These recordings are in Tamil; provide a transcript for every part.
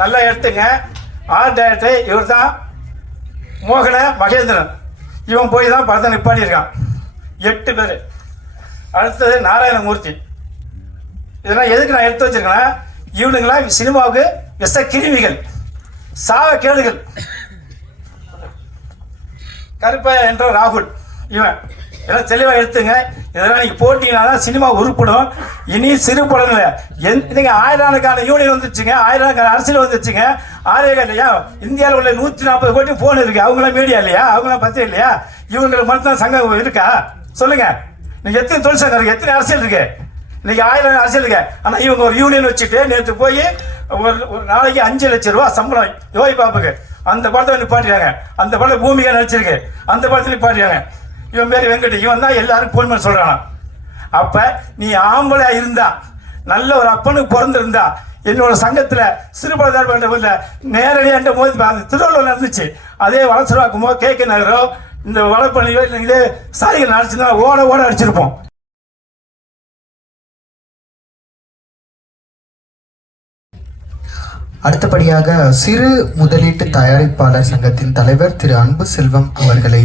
நல்லா எடுத்துங்க. ஆர்ட் டைரக்டர் இவர் தான் மோகன மகேந்திரன். இவன் போய் தான் படத்தை நிப்பாட்டியிருக்கான். 8 பேர். அடுத்தது நாராயணமூர்த்தி. இதெல்லாம் எதுக்கு நான் எடுத்து வச்சிருக்கேன்னா, இவனுங்களாம் சினிமாவுக்கு விஷ கிருமிகள், சாவ கேடுகள். கருப்ப என்ற ராகுல் இவன் இதெல்லாம் தெளிவாக எடுத்துங்க. இதெல்லாம் நீங்கள் போட்டிங்கன்னா தான் சினிமா உருப்படும். இனி சிறு படம் இல்லை. நீங்கள் ஆயிரக்கணக்கான யூனியன் வந்துச்சுங்க, ஆயிரக்கணக்கான அரசியல் வந்துச்சுங்க. ஆயிரம் இல்லையா, இந்தியாவில் உள்ள 140 கோடி ஃபோன் இருக்குது. அவங்களாம் மீடியா இல்லையா, அவங்களாம் பத்திரம் இல்லையா? இவங்களுக்கு மட்டும்தான் சங்கம் இருக்கா? சொல்லுங்கள். நீங்கள் எத்தனை தொழிற்சங்கம் இருக்குது, எத்தனை அரசியல் இருக்குது? இன்னைக்கு 1000 அரசியல் இருக்கு. ஆனால் இவங்க ஒரு யூனியன் வச்சுட்டு நேற்று போய் ஒரு நாளைக்கு 5 லட்சம் ரூபா சம்பளம் யோகி பாப்புக்கு. அந்த படத்தை நிப்பாட்டிடுறாங்க. அந்த படத்தை பூமிகா நடிச்சிருக்கு, அந்த படத்தை நிப்பாட்டிடுறாங்க. இவன் பேர் வெங்கட். இவன் தான் எல்லாரும் போன் பண்ணி சொல்றான். அப்ப நீ ஆம்பளை இருந்தா, நல்ல ஒரு அப்பனுக்கு பிறந்திருந்தா, என்னோட சங்கத்துல சிறுபடத்தார் பண்ற நேரடியாக என்ற போது திருவள்ளுவர் நடந்துச்சு. அதே வளசராக்குமோ KK நகரோ இந்த வளப்பணியோ இல்லை இதே சாரிகள் நடிச்சுன்னா ஓட ஓட அடிச்சிருப்போம். அடுத்தபடியாக சிறு முதலீட்டு தயாரிப்பாளர் சங்கத்தின் தலைவர் திரு அன்பு செல்வம் அவர்களை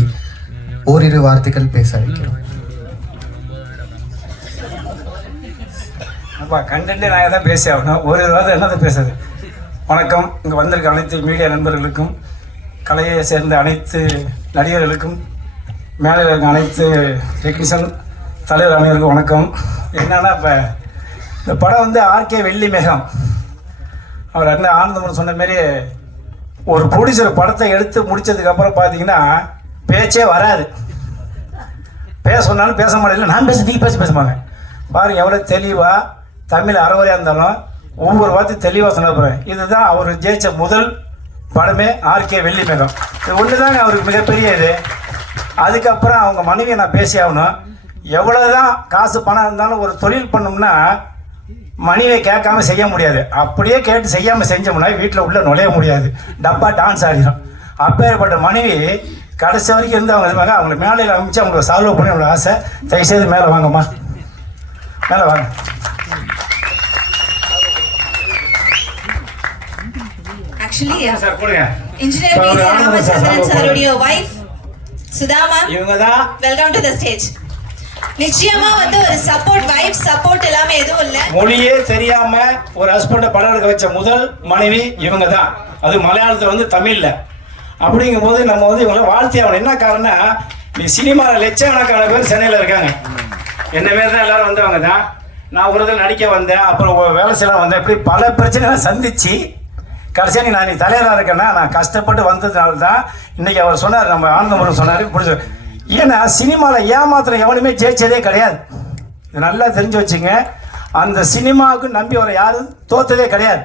ஓரிரு வார்த்தைகள் பேச அழைக்கிறோம். அப்பா கண்டென்ட்டே நாங்கள் தான் பேசி ஆகணும். ஒரு வார்த்தை என்னதை பேசுறது. வணக்கம். இங்கே வந்திருக்க அனைத்து மீடியா நண்பர்களுக்கும், கலையை சேர்ந்த அனைத்து நடிகர்களுக்கும், மேலே இருக்க அனைத்து டெக்னீஷியன் தலைவர் அனைவருக்கும் வணக்கம். என்னன்னா, இப்போ இந்த படம் வந்து RK வெள்ளி மேகம் அவர் என்ன ஆனந்தமன் சொன்ன மாரி ஒரு ப்ரொடியூசர் படத்தை எடுத்து முடித்ததுக்கப்புறம் பார்த்தீங்கன்னா பேச்சே வராது. பேச சொன்னாலும் பேச மாட்டேன். நான் பேச நீ பேசுவாங்க பாருங்க. எவ்வளோ தெளிவாக தமிழ் அறவரையாக இருந்தாலும் ஒவ்வொரு வார்த்தையும் தெளிவாக சொன்ன போகிறேன். இதுதான் அவர் ஜெயிச்ச முதல் படமே RK வெள்ளி மேகம். இது ஒன்று தாங்க அவருக்கு மிகப்பெரிய இது. அதுக்கப்புறம் அவங்க மனைவியை நான் பேசி ஆகணும். எவ்வளோதான் காசு பணம் இருந்தாலும் ஒரு தொழில் பண்ணோம்னா மனைவியை கேட்காம செய்ய முடியாது. அப்படியே கேட்டு செய்யாமல் செஞ்சோம்னா வீட்டில் உள்ள நுழைய முடியாது. டப்பா டான்ஸ் ஆடிடும். அப்பேற்பட்ட மனைவி கடைசி வரைக்கும் இருந்து அவங்க இருப்பாங்க. அவங்களை மேலையில் அமைச்சு அவங்களை சால்வ் பண்ணி அவங்களோட ஆசை. தயவுசெய்து மேலே வாங்கம்மா, மேலே வாங்க. நிச்சயமா வந்து ஒரு சப்போர்ட், வைஃப் சப்போர்ட் எல்லாமே எதுவும் இல்ல. மொழியே தெரியாம ஒரு ஹஸ்பண்ட படம் எடுக்க வச்ச முதல் மனைவி இவங்க தான். அது மலையாளத்துல வந்து தமிழ்ல. அப்படிங்கும் போது நம்ம வந்து இவங்களை வாழ்த்தி ஆகணும். என்ன காரணம், நீ சினிமாவில் லட்சக்கணக்கான பேர் சென்னையில் இருக்காங்க. என்ன பேர் தான் எல்லாரும் வந்தவங்க தான். நான் ஒரு இதில் நடிக்க வந்தேன், அப்புறம் வேலை செய்ய வந்தேன். இப்படி பல பிரச்சனைகளை சந்திச்சு கடைசியாக நான் நீ தலைவராக இருக்கேன்னா நான் கஷ்டப்பட்டு வந்ததுனால தான் இன்னைக்கு அவர் சொன்னார், நம்ம ஆனந்தமுருகன் சொன்னார் பிடிச்ச. ஏன்னா சினிமாவில் ஏமாத்திரம் எவனுமே ஜெயிச்சதே கிடையாது. இது நல்லா தெரிஞ்சு வச்சுங்க. அந்த சினிமாவுக்கு நம்பி வர யாரும் தோத்ததே கிடையாது.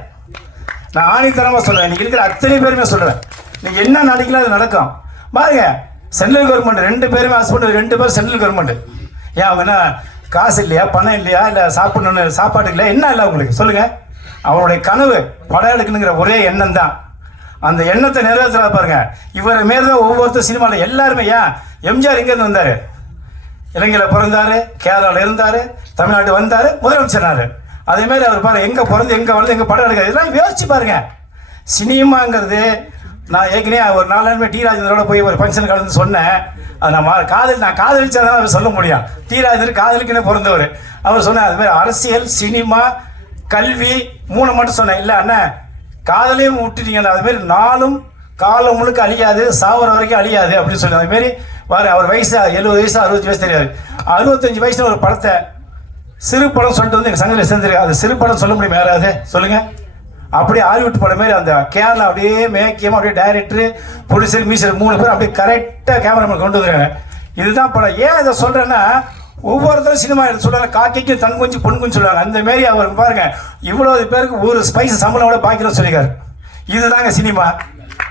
நான் ஆணித்தரமாக சொல்லுவேன். இன்னைக்கு இருக்கிற அத்தனை பேருமே சொல்லுவேன், நீங்கள் என்ன நடிக்கலாம் அது நடக்கும். பாருங்க, சென்ட்ரல் கவர்மெண்ட் 2 பேருமே ஹஸ்பண்ட் 2 பேர் சென்ட்ரல் கவர்மெண்ட். ஏன் அவங்க என்ன காசு இல்லையா, பணம் இல்லையா, இல்லை சாப்பிடணுன்னு சாப்பாடு இல்லையா, என்ன இல்லை உங்களுக்கு சொல்லுங்கள். அவருடைய கனவு படம் எடுக்கணுங்கிற ஒரே எண்ணம் தான். அந்த எண்ணத்தை நிறைவேற்ற பாருங்க. இவரை மாரி தான் ஒவ்வொருத்தர் சினிமாவில் எல்லாருமே. ஏன் எம்ஜிஆர் எங்கேருந்து வந்தார்? இலங்கையில் பிறந்தார், கேரளாவில் இருந்தார், தமிழ்நாடு வந்தார், முதலமைச்சர்னார். அதேமாரி அவர் பாருங்க, எங்கே பிறந்து எங்கே வளர்ந்து எங்கே படம் எடுக்கிறார். இதெல்லாம் யோசிச்சு பாருங்க. சினிமாங்கிறது நான் ஏற்கனவே ஒரு 4 நாளுமே டி ராஜேந்திரோட போய் ஒரு ஃபங்க்ஷன் கலந்து சொன்னேன். அது நான் காதலிச்சாதான் அவர் சொல்ல முடியும். டி ராஜேந்தர் காதலிக்குன்னே பிறந்தவர். அவர் சொன்னார் அதுமாதிரி அரசியல், சினிமா, கல்வி 3 மட்டும் சொன்னேன். இல்லை அண்ணன் காதலையும் விட்டுட்டீங்களா, அதுமாரி 4ம் காலம் முழுக்க அழியாது, சாவர வரைக்கும் அழியாது அப்படின்னு சொல்லி அதுமாரி பாரு. அவர் வயசு 70 வயசு 60 வயசு தெரியாது. 65 வயசுல ஒரு படத்தை சிறு படம் சொல்லிட்டு வந்து எங்கள் சங்கத்தில் சேர்ந்துருக்கு. அது சிறு படம் சொல்ல முடியும் யாராவது சொல்லுங்க. அப்படியே ஹாலிவுட் படம் மாரி அந்த கேரளா அப்படியே மேக்கியமாக அப்படியே டைரக்டரு, ப்ரொடியூசர், மியூசியர் 3 பேர் அப்படியே கரெக்டாக கேமராமேன் கொண்டு வந்துருக்காங்க. இதுதான் படம். ஏன் இதை சொல்கிறேன்னா, ஒவ்வொருத்தரும் சினிமா எடுத்து சொல்கிறாங்க, காக்கைக்கு தன் குஞ்சு பொன் குஞ்சு சொல்லுவாங்க. அந்த மாரி அவர் பாருங்க, இவ்வளவு பேருக்கு ஒரு ஸ்பைஸ் சம்பளம் கூட பாய்க்கிறோம் சொல்லியிருக்காரு. இதுதாங்க சினிமா.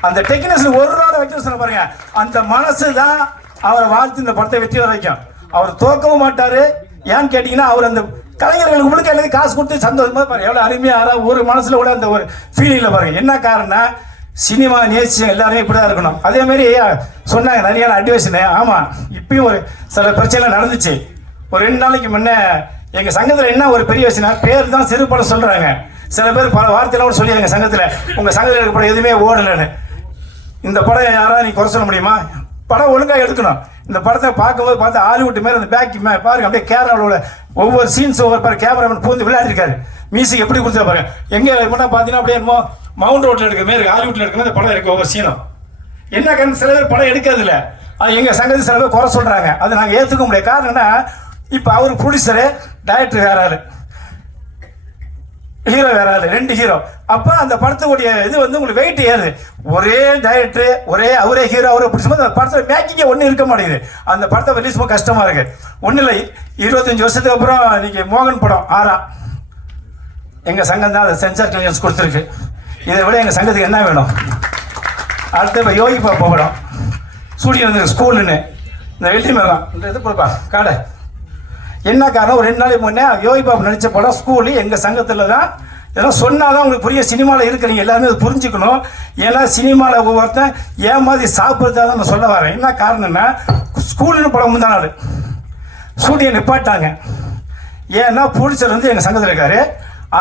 அந்த டெக்னீஷியன் ஒரு நாள் வைக்க சொல்ல பாருங்க. அந்த மனசு தான் அவரை வாழ்த்து இந்த படத்தை வெற்றி வர வைக்கும். அவர் தோக்கவும் மாட்டார். ஏன்னு கேட்டிங்கன்னா, அவர் அந்த கலைஞர்களுக்கு முழுக்க எல்லாத்தையும் காசு கொடுத்து சந்தோஷமா பாருங்க, எவ்வளோ அருமையாக ஒரு மனசில் கூட அந்த ஒரு ஃபீலிங்கில் பாருங்க. என்ன காரணம், சினிமா நேசி எல்லாருமே இப்படி தான் இருக்கணும். அதேமாரி சொன்னாங்க நிறைய அட்வைஸ்னு. ஆமாம், இப்பயும் ஒரு சில பிரச்சனை நடந்துச்சு. ஒரு 2 நாளைக்கு முன்னே எங்கள் சங்கத்தில் என்ன ஒரு பெரிய விஷயம், பேர் தான் சிறு படம் சொல்கிறாங்க. சில பேர் பல வார்த்தையெல்லாம் கூட சொல்லி எங்கள் சங்கத்தில் உங்கள் சங்கத்தில் இருக்க படம் எதுவுமே ஓடலைன்னு. இந்த படம் யாராவது நீ குறை சொல்ல முடியுமா? படம் ஒழுங்காக எடுக்கணும். இந்த படத்தை பார்க்கும்போது பார்த்து ஹாலிவுட் மாதிரி அந்த பேக் பாருங்க, அப்படியே கேமராவோட ஒவ்வொரு சீன்ஸ் ஒவ்வொரு பாரு கேமராமேன் பூந்து விளையாடிருக்காரு. மியூசிக் எப்படி கொடுத்தா பாருங்க. எங்கே மட்டும் பார்த்தீங்கன்னா அப்படியே என்னமோ மவுண்ட் ரோட்டில் எடுக்கிற மாதிரி ஹாலிவுட்டில் எடுக்கிற இந்த படம் இருக்குது ஒவ்வொரு சீனும். என்ன காரணம், சில பேர் படம் எடுக்கிறது இல்லை. அது எங்கள் சங்கத்தில் சில பேர் குறை சொல்கிறாங்க. அதை நாங்கள் ஏற்றுக்க முடியாது. காரணம் என்ன, இப்போ அவர் ப்ரொடியூசரு, டைரக்டர் வேற ஆள், ஹீரோ வேற ஆள், 2 ஹீரோ. அப்போ அந்த படத்துடைய இது வந்து உங்களுக்கு வெயிட் ஏறுது. ஒரே டைரக்டர், அவரே ஹீரோ, அவரை பிடிச்சும்போது அந்த படத்தில் மேக்கிங்கே ஒன்றும் இருக்க மாட்டேங்குது. அந்த படத்தை ரிலீஸ் பண்ண கஷ்டமாக இருக்குது. ஒன்றும் இல்லை, 25 வருஷத்துக்கு அப்புறம் இன்னைக்கு மோகன் படம் 6 எங்கள் சங்கம் தான் அதை சென்சார் கிளியரன்ஸ் கொடுத்துருக்கு. இதை விட எங்கள் சங்கத்துக்கு என்ன வேணும்? அடுத்து இப்போ யோகி பாப்பா படம் ஸ்டூடியோ வந்து ஸ்கூலுன்னு இந்த வெள்ளி மேகம் இந்த இது கொடுப்பா காடை. என்ன காரணம், ஒரு 2 நாளைக்கு முன்னே யோகி பாபு நடித்த படம் ஸ்கூலு எங்கள் சங்கத்தில் தான். இதெல்லாம் சொன்னால் தான் உங்களுக்கு புரிய. சினிமாவில் இருக்கிறீங்க எல்லாருமே அதை புரிஞ்சுக்கணும். ஏன்னா சினிமாவில் ஒவ்வொருத்தன் ஏமாதி சாப்பிட்றதா தான் நான் சொல்ல வரேன். என்ன காரணம்னா, ஸ்கூல்னு படம் முந்தா நாள் ஸ்டூடியோ நிப்பாட்டாங்க. ஏன்னா ப்ரொடியூசர் வந்து எங்கள் சங்கத்தில் இருக்காரு.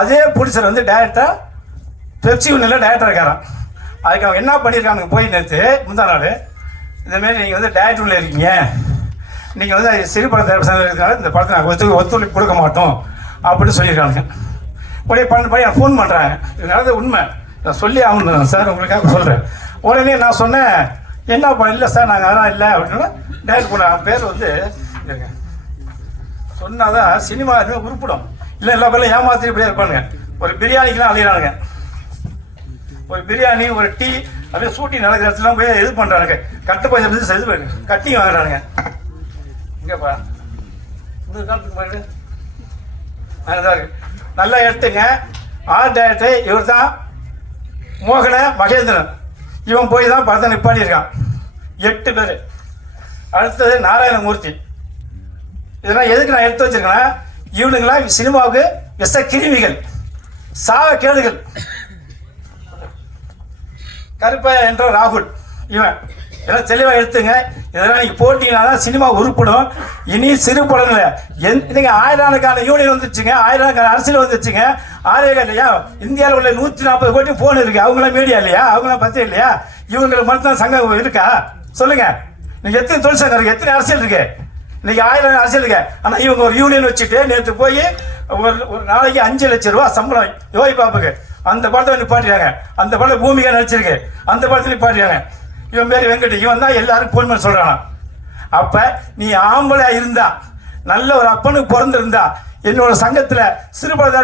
அதே ப்ரொடியூசர் வந்து டேரக்டர் பெப்சி ஒன்றில் டேரக்டர் இருக்காராம். அதுக்கு அவங்க என்ன பண்ணியிருக்காங்க, போய் நேற்று முந்தா நாள் இதேமாரி நீங்கள் வந்து டேரக்டரில் இருக்கீங்க, நீங்கள் வந்து சிறு படத்தை இருக்கிறதுனால இந்த படத்தை நாங்கள் ஒத்துழைப்பு கொடுக்க மாட்டோம் அப்படின்னு சொல்லியிருக்காங்க. உடனே 12 பையன் ஃபோன் பண்ணுறாங்க. இது நடந்த உண்மை, நான் சொல்லி ஆகணும் சார், உங்களுக்காக சொல்கிறேன். உடனே நான் சொன்னேன், என்ன பண்ண இல்லை சார் நாங்கள் அதெல்லாம் இல்லை அப்படின்னா டேரக்ட் பண்ண பேர் வந்து சொன்னால் தான் சினிமா உருப்பிடும். இல்லை எல்லா பேரும் ஏமாத்திட்டு இப்படியே இருப்பானுங்க. ஒரு பிரியாணிக்கெலாம் அலையிறானுங்க. ஒரு பிரியாணி, ஒரு டீ, அப்படியே ஷூட்டிங் நடக்கிற இடத்துலாம் போய் இது பண்ணுறானுங்க. கட்டு பைசா இது கட்டி வாங்குறானுங்க. இங்கேப்பா இந்த காலத்துக்கு போயிட்டு அதுதான் இருக்கு. நல்லா எடுத்துங்க. ஆர்ட் டைரக்டர் இவர் தான் மோகன மகேந்திரன். இவன் போய் தான் படத்தை நிப்பாட்டியிருக்கான். 8 பேர். அடுத்தது நாராயணமூர்த்தி. இதெல்லாம் எதுக்கு நான் எடுத்து வச்சிருக்கேன்னா, இவனுங்களாம் சினிமாவுக்கு விஷ கிருமிகள், சாவ கேடுகள். கருப்பையா என்ற ராகுல், இவன் இதெல்லாம் தெளிவாக எடுத்துங்க. இதெல்லாம் நீங்கள் போட்டிங்கன்னா தான் சினிமா உருப்படும். இனி சிறு படம் இல்லை. நீங்கள் ஆயிரக்கணக்கான யூனியன் வந்துச்சுங்க, ஆயிரக்கணக்கான அரசியல் வந்துச்சுங்க. ஆயிரம் இல்லையா, இந்தியாவில் உள்ள 140 கோடி ஃபோன் இருக்குது. அவங்களாம் மீடியா இல்லையா, அவங்களாம் பற்றி இல்லையா? இவங்களுக்கு மட்டும்தான் சங்கம் இருக்கா? சொல்லுங்கள். நீங்கள் எத்தனை தொழிற்சங்கம் இருக்குது, எத்தனை அரசியல் இருக்குது? இன்னைக்கு 1000 அரசியல் இருக்கு. ஆனால் இவங்க ஒரு யூனியன் வச்சுட்டு நேற்று போய் ஒரு நாளைக்கு 5 லட்சம் ரூபா சம்பளம் யோகி பாப்புக்கு. அந்த படத்தை நிப்பாட்டிடுறாங்க. அந்த படம் பூமிகா நடிச்சிருக்கு, அந்த படத்தை நிப்பாட்டிடுறாங்க. இவன் பேர் வெங்கட். இவன் தான் எல்லாரும் போன் பண்ணி சொல்றான். அப்ப நீ ஆம்பளை இருந்தா, நல்ல ஒரு அப்பனுக்கு பிறந்திருந்தா, என்னோட சங்கத்துல சிறுபட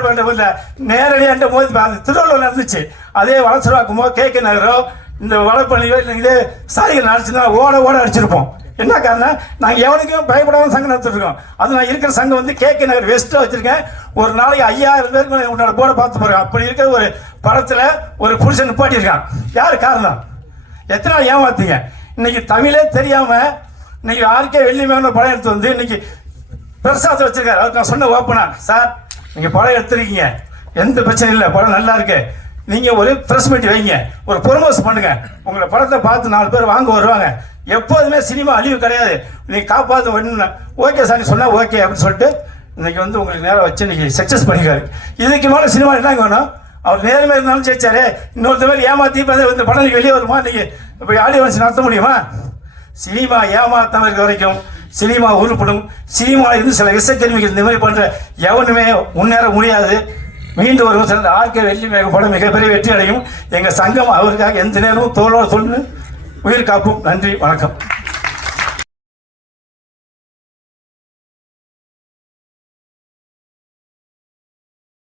நேரடியாக போது திருவள்ளூர் நடந்துச்சு. அதே வளசரவாக்குமோ KK நகரோ இந்த வளப்பள்ளியோ இல்லை இதே சாரிகள் நடச்சுன்னா ஓட அடிச்சிருப்போம். என்ன காரணம், நாங்கள் எவனுக்கும் பயப்படாம சங்கம் நடத்திருக்கோம். அது நான் இருக்கிற சங்கம் வந்து KK நகர் வெஸ்ட்டாக வச்சிருக்கேன். ஒரு நாளைக்கு 5000 பேருக்கு உன்னோட போர்டை பார்த்து போகிறேன். அப்படி இருக்கிற ஒரு படத்தில் ஒரு புருஷன் நிப்பாட்டியிருக்கான். யார் காரணம்? எத்தனை நாள் ஏமாத்தீங்க? இன்னைக்கு தமிழே தெரியாம இன்னைக்கு ஆர்கே வெள்ளி மேல படம் எடுத்து வந்து இன்னைக்கு பெருசாக வச்சிருக்காரு. அவருக்கு நான் சொன்ன ஓப்பனா, சார் நீங்க படம் எடுத்துருக்கீங்க, எந்த பிரச்சனையும் இல்லை, படம் நல்லா இருக்கு, நீங்க ஒரு ப்ரெஸ் மீட் வைங்க, ஒரு ப்ரொமோஸ் பண்ணுங்க, உங்களை படத்தை பார்த்து 4 பேர் வாங்க வருவாங்க. எப்போதுமே சினிமா அழிவு கிடையாது, நீங்க காப்பாற்ற வேணும்னு ஓகே சார் சொன்னா ஓகே அப்படின்னு சொல்லிட்டு இன்னைக்கு வந்து உங்களுக்கு நேரம் வச்சு இன்னைக்கு சக்சஸ் பண்ணிக்காரு. இதுக்கு மேலே சினிமா என்ன வேணும்? அவர் நேர்மை இருந்தாலும் ஜெயிச்சாரு. இன்னொருத்த பேர் ஏமாத்தி இந்த படம் வெளியே வருமா? இன்னைக்கு இப்போ ஆடியன்ஸ் நடத்த முடியுமா? சினிமா ஏமாத்தாம இருக்க வரைக்கும் சினிமா உருப்படும். சினிமாவில் இருந்து சில விஷக்கிருமிகள் இந்த மாதிரி பண்ற எவனுமே முன்னேற முடியாது. மீண்டும் ஒரு சிறந்த ஆர்கே வெள்ளி மேக படம் மிகப்பெரிய வெற்றி அடையும். எங்கள் சங்கம் அவருக்காக எந்த நேரமும் தோளோடு சொல்லு உயிர் காப்போம். நன்றி, வணக்கம்.